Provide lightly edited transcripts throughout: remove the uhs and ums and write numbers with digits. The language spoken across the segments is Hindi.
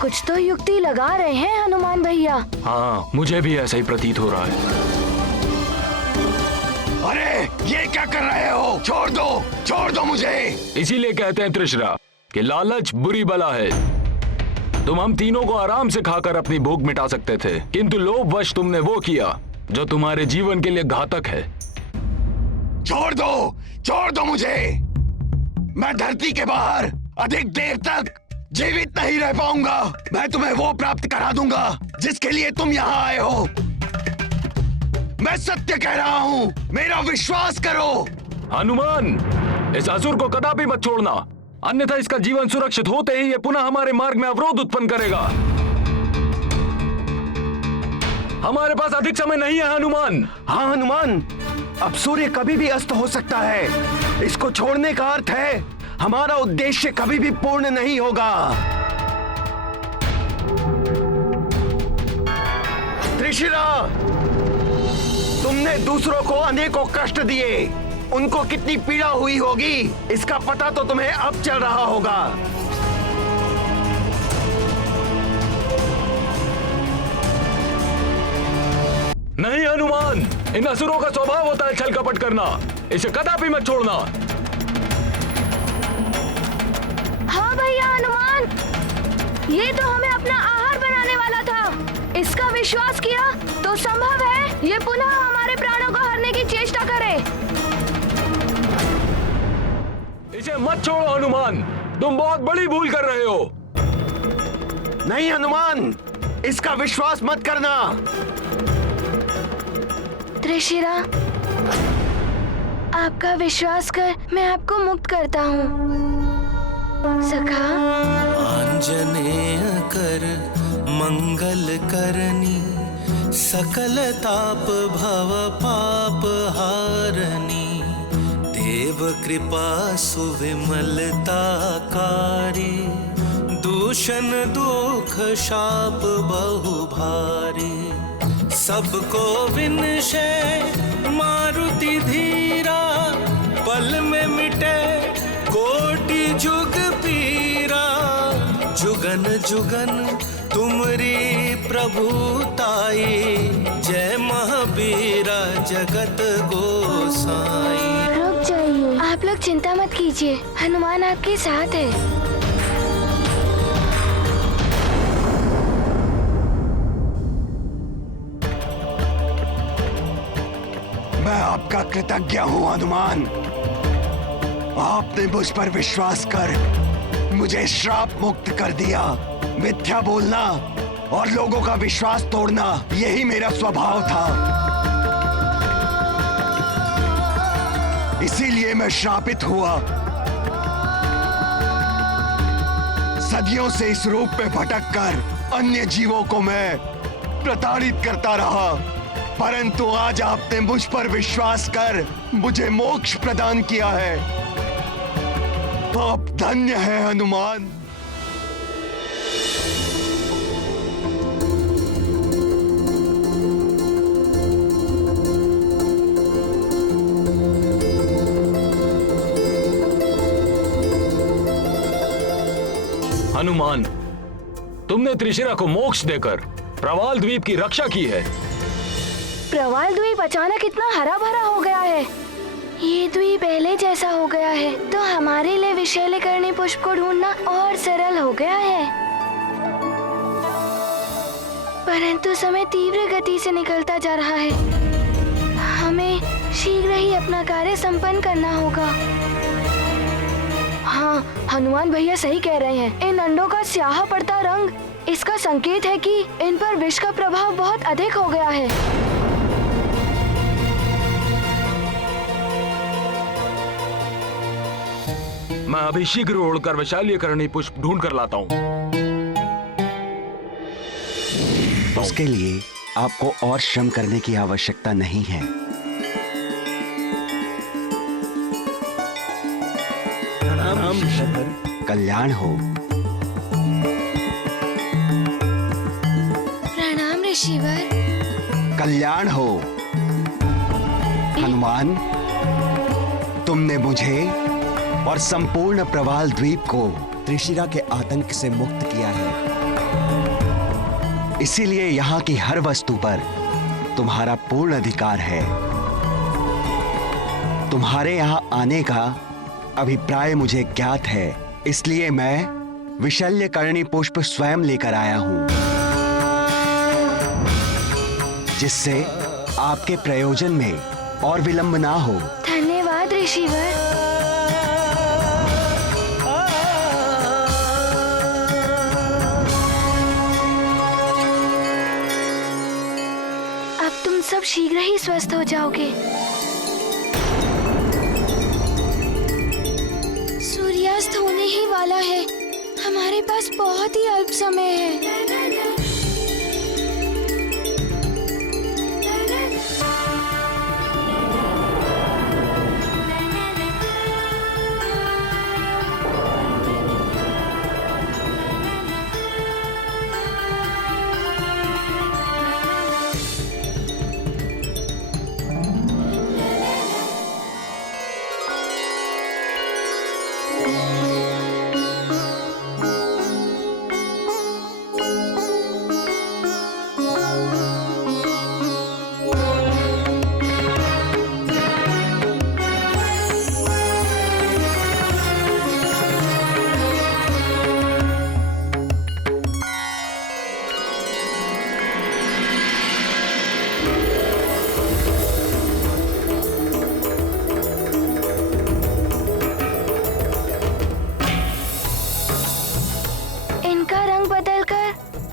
कुछ तो युक्ति लगा रहे हैं हनुमान भैया। हाँ, मुझे भी ऐसा ही प्रतीत हो रहा है। अरे ये क्या कर रहे हो? छोड़ दो मुझे। इसीलिए कहते हैं त्रिशरा कि लालच बुरी बला है। तुम हम तीनों को आराम से खाकर अपनी भूख मिटा सकते थे, किंतु लोभवश तुमने वो किया जो तुम्हारे जीवन के लिए घातक है। छोड़ दो मुझे। मैं धरती के बाहर अधिक देर तक जीवित नहीं रह पाऊंगा। मैं तुम्हें वो प्राप्त करा दूंगा जिसके लिए तुम यहाँ आए हो। मैं सत्य कह रहा हूँ, मेरा विश्वास करो। हनुमान, इस असुर को कदापि मत छोड़ना, अन्यथा इसका जीवन सुरक्षित होते ही ये पुनः हमारे मार्ग में अवरोध उत्पन्न करेगा। हमारे पास अधिक समय नहीं है हनुमान। हाँ हनुमान, अब सूर्य कभी भी अस्त हो सकता है। इसको छोड़ने का अर्थ है हमारा उद्देश्य कभी भी पूर्ण नहीं होगा। त्रिशिरा, तुमने दूसरों को अनेकों कष्ट दिए। उनको कितनी पीड़ा हुई होगी इसका पता तो तुम्हें अब चल रहा होगा। नहीं हनुमान, इन असुरों का स्वभाव होता है छल कपट करना। इसे कदापि मत छोड़ना। हाँ भैया हनुमान, ये तो हमें अपना आहार बनाने वाला था। इसका विश्वास किया तो संभव है ये पुनः हमारे प्राणों को हरने की चेष्टा करे। इसे मत छोड़ो हनुमान, तुम बहुत बड़ी भूल कर रहे हो। नहीं हनुमान, इसका विश्वास मत करना। त्रिशिरा, आपका विश्वास कर मैं आपको मुक्त करता हूँ। सखा। आंजनेय कर मंगल करनी, सकल ताप भव पाप हारनी। देव कृपा सुविमलता कारी, दूषण दुख शाप बहु भारी। सबको विनशे मारुति धीरा, पल में मिटे कोटि जुग पीरा। जुगन जुगन तुमरी प्रभुताई, जय महावीरा जगत गोसाई। रुक जाइए, आप लोग चिंता मत कीजिए, हनुमान आपके साथ है। मैं आपका कृतज्ञ हूँ हनुमान। आपने मुझ पर विश्वास कर मुझे श्राप मुक्त कर दिया। मिथ्या बोलना और लोगों का विश्वास तोड़ना यही मेरा स्वभाव था। इसीलिए मैं श्रापित हुआ। सदियों से इस रूप में भटक कर अन्य जीवों को मैं प्रताड़ित करता रहा, परंतु आज आपने मुझ पर विश्वास कर मुझे मोक्ष प्रदान किया है। आप धन्य हैं हनुमान। हनुमान, तुमने त्रिशिरा को मोक्ष देकर प्रवाल द्वीप की रक्षा की है। प्रवाल द्वीप अचानक इतना हरा भरा हो गया है। ये द्वीप पहले जैसा हो गया है तो हमारे लिए विषैलेकर्णी पुष्प को ढूंढना और सरल हो गया है। परंतु समय तीव्र गति से निकलता जा रहा है। हमें शीघ्र ही अपना कार्य संपन्न करना होगा। हाँ, हनुमान भैया सही कह रहे हैं। इन अंडों का स्याह पड़ता रंग इसका संकेत है कि इन पर विष का प्रभाव बहुत अधिक हो गया है। मैं अभी शीघ्र उड़कर विशाल्यकर्णी पुष्प ढूंढ कर लाता हूँ। उसके लिए आपको और श्रम करने की आवश्यकता नहीं है। कल्याण हो। प्रणाम ऋषिवर। कल्याण हो। हनुमान, तुमने मुझे और संपूर्ण प्रवाल द्वीप को त्रिशिरा के आतंक से मुक्त किया है। इसीलिए यहाँ की हर वस्तु पर तुम्हारा पूर्ण अधिकार है। तुम्हारे यहाँ आने का अभिप्राय मुझे ज्ञात है, इसलिए मैं विशल्य कर्णी पुष्प स्वयं लेकर आया हूं, जिससे आपके प्रयोजन में और विलंब ना हो। धन्यवाद ऋषिवर। अब तुम सब शीघ्र ही स्वस्थ हो जाओगे। सूर्यास्त होने ही वाला है, हमारे पास बहुत ही अल्प समय है।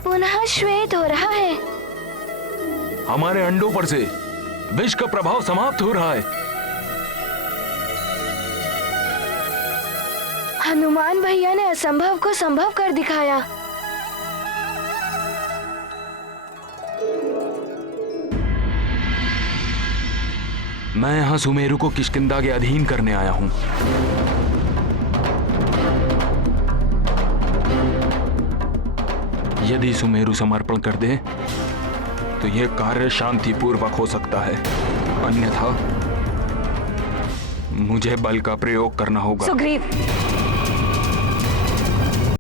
पुनः श्वेत हो रहा है। हमारे अंडों पर से विष का प्रभाव समाप्त हो रहा है। हनुमान भैया ने असंभव को संभव कर दिखाया। मैं यहाँ सुमेरु को किष्किंधा के अधीन करने आया हूँ। यदि सुमेरु समर्पण कर दे तो यह कार्य शांतिपूर्वक हो सकता है, अन्यथा मुझे बल का प्रयोग करना होगा। सुग्रीव,